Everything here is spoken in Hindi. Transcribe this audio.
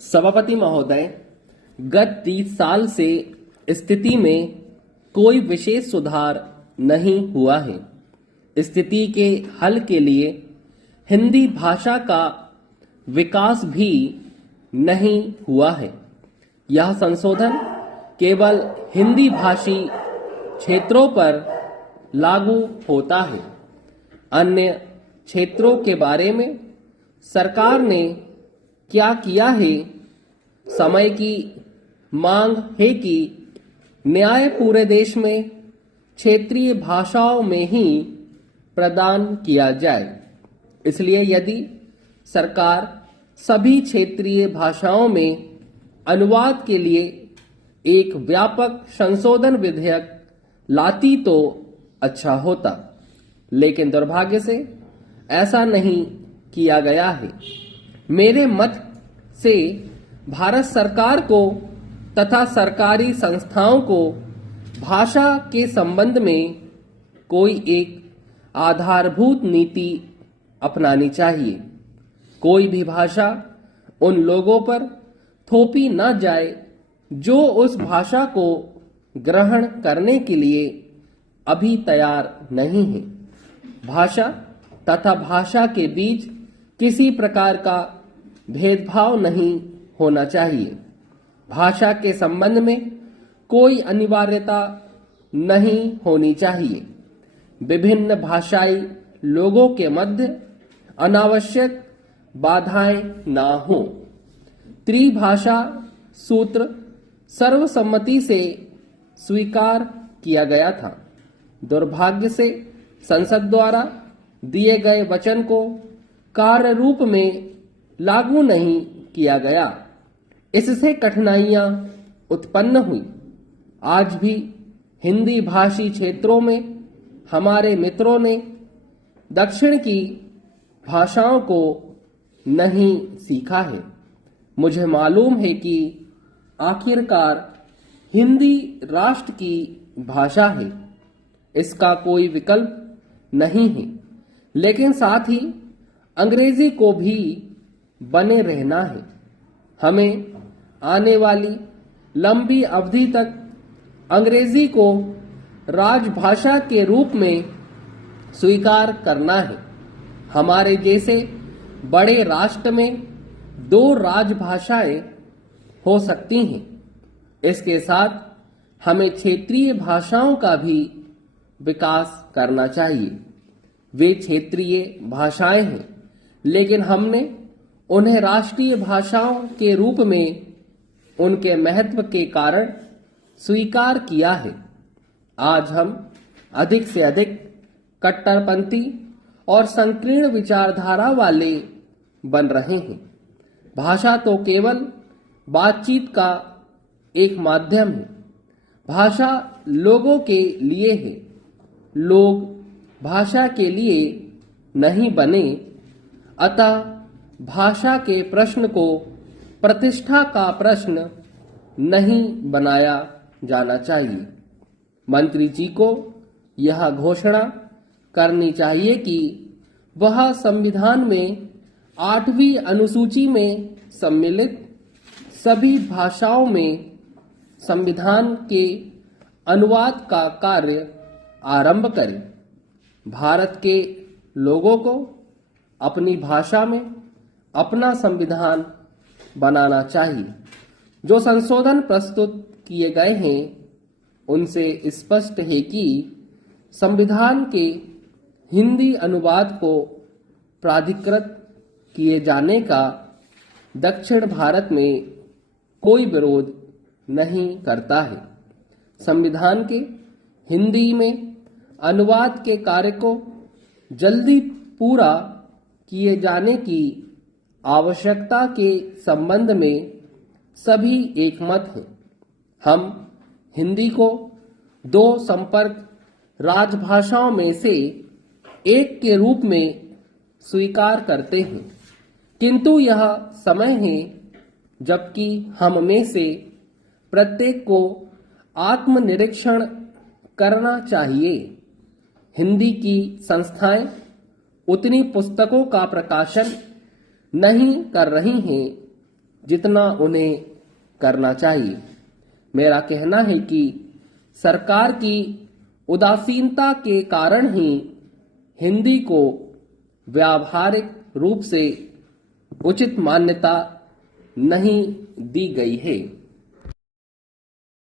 सभापति महोदय, गत 30 साल से स्थिति में कोई विशेष सुधार नहीं हुआ है। स्थिति के हल के लिए हिंदी भाषा का विकास भी नहीं हुआ है। यह संशोधन केवल हिंदी भाषी क्षेत्रों पर लागू होता है। अन्य क्षेत्रों के बारे में सरकार ने क्या किया है? समय की मांग है कि न्याय पूरे देश में क्षेत्रीय भाषाओं में ही प्रदान किया जाए। इसलिए यदि सरकार सभी क्षेत्रीय भाषाओं में अनुवाद के लिए एक व्यापक संशोधन विधेयक लाती तो अच्छा होता, लेकिन दुर्भाग्य से ऐसा नहीं किया गया है। मेरे मत से भारत सरकार को तथा सरकारी संस्थाओं को भाषा के संबंध में कोई एक आधारभूत नीति अपनानी चाहिए। कोई भी भाषा उन लोगों पर थोपी न जाए जो उस भाषा को ग्रहण करने के लिए अभी तैयार नहीं है। भाषा तथा भाषा के बीच किसी प्रकार का भेदभाव नहीं होना चाहिए। भाषा के संबंध में कोई अनिवार्यता नहीं होनी चाहिए। विभिन्न भाषाई लोगों के मध्य अनावश्यक बाधाएं ना हो। त्रिभाषा सूत्र सर्वसम्मति से स्वीकार किया गया था। दुर्भाग्य से संसद द्वारा दिए गए वचन को कार्य रूप में लागू नहीं किया गया। इससे कठिनाइयां उत्पन्न हुई। आज भी हिंदी भाषी क्षेत्रों में हमारे मित्रों ने दक्षिण की भाषाओं को नहीं सीखा है। मुझे मालूम है कि आखिरकार हिंदी राष्ट्र की भाषा है, इसका कोई विकल्प नहीं है, लेकिन साथ ही अंग्रेजी को भी बने रहना है। हमें आने वाली लंबी अवधि तक अंग्रेजी को राजभाषा के रूप में स्वीकार करना है। हमारे जैसे बड़े राष्ट्र में 2 राजभाषाएं हो सकती हैं। इसके साथ हमें क्षेत्रीय भाषाओं का भी विकास करना चाहिए। वे क्षेत्रीय भाषाएं हैं, लेकिन हमने उन्हें राष्ट्रीय भाषाओं के रूप में उनके महत्व के कारण स्वीकार किया है। आज हम अधिक से अधिक कट्टरपंथी और संकीर्ण विचारधारा वाले बन रहे हैं। भाषा तो केवल बातचीत का एक माध्यम है। भाषा लोगों के लिए है। लोग भाषा के लिए नहीं बने, अतः भाषा के प्रश्न को प्रतिष्ठा का प्रश्न नहीं बनाया जाना चाहिए। मंत्री जी को यह घोषणा करनी चाहिए कि वह संविधान में 8वीं अनुसूची में सम्मिलित सभी भाषाओं में संविधान के अनुवाद का कार्य आरंभ करें। भारत के लोगों को अपनी भाषा में अपना संविधान बनाना चाहिए। जो संशोधन प्रस्तुत किए गए हैं उनसे स्पष्ट है कि संविधान के हिंदी अनुवाद को प्राधिकृत किए जाने का दक्षिण भारत में कोई विरोध नहीं करता है। संविधान के हिंदी में अनुवाद के कार्य को जल्दी पूरा किए जाने की आवश्यकता के संबंध में सभी एकमत हैं। हम हिंदी को 2 संपर्क राजभाषाओं में से एक के रूप में स्वीकार करते हैं, किंतु यह समय है जबकि हम में से प्रत्येक को आत्मनिरीक्षण करना चाहिए। हिंदी की संस्थाएं उतनी पुस्तकों का प्रकाशन नहीं कर रही हैं जितना उन्हें करना चाहिए। मेरा कहना है कि सरकार की उदासीनता के कारण ही हिंदी को व्यावहारिक रूप से उचित मान्यता नहीं दी गई है।